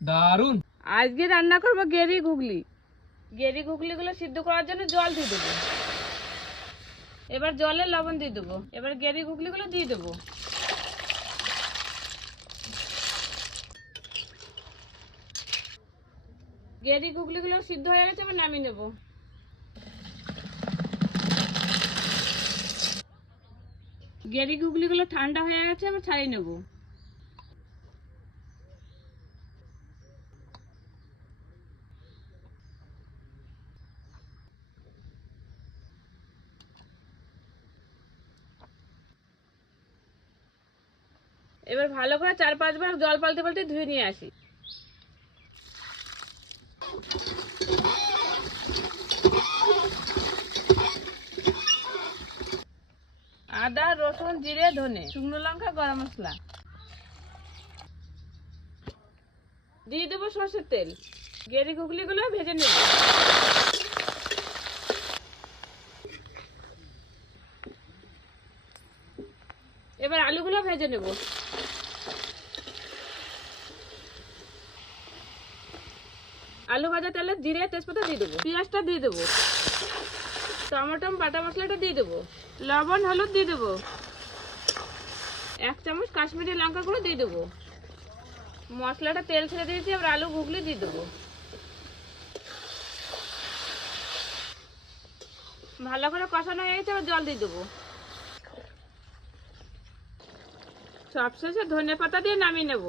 দারুন। আজকে রান্না করবো গেরি ঘুগলি। গেরি ঘুগলিগুলো সিদ্ধ করার জন্য জল দিয়ে দেবো। এবার জলে লবণ দিয়ে দেবো। এবার গেরি ঘুগলিগুলো দিয়ে দেবো। গেরি ঘুগলিগুলো সিদ্ধ হয়ে গেছে, এবার নামিয়ে নেবো। গেরি ঘুগলিগুলো ঠান্ডা হয়ে গেছে, এবার ছাড়িয়ে নেবো। এবার ভালো করে 4-5 বার জল পাল্টে পাল্টে ধুয়ে নিয়ে আসি। আদা, রসুন, জিরে, ধনে, শুকনো লঙ্কা, গরম মশলা দিয়ে দেবো। সর্ষের তেল। গেরি ঘুগলিগুলো ভেজে নেব। এবার আলুগুলো ভেজে নেব। আলু ভাজা তেলে জিরে তেজপাতা দিয়ে দেবো। পেঁয়াজটা দিয়ে দেবো। টমেটো বাটা মশলাটা দিয়ে দেবো। লবণ হলুদ দিয়ে দেবো। 1 চামচ কাশ্মীরি লঙ্কা গুঁড়ো দিয়ে দেবো। মশলাটা তেল ছেড়ে দিয়েছি, এবার আলু ঘুগলি দিয়ে দেবো। ভালো করে কষানো হয়ে গেছে, এবার জল দিয়ে দেবো। সবশেষে ধনে পাতা দিয়ে নামিয়ে নেব।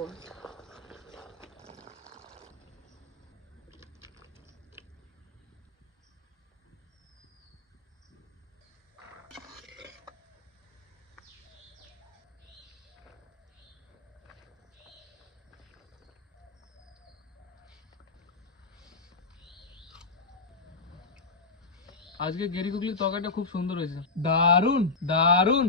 আজকে গেরি গুগলির তরকারিটা খুব সুন্দর হয়েছে। দারুন দারুন।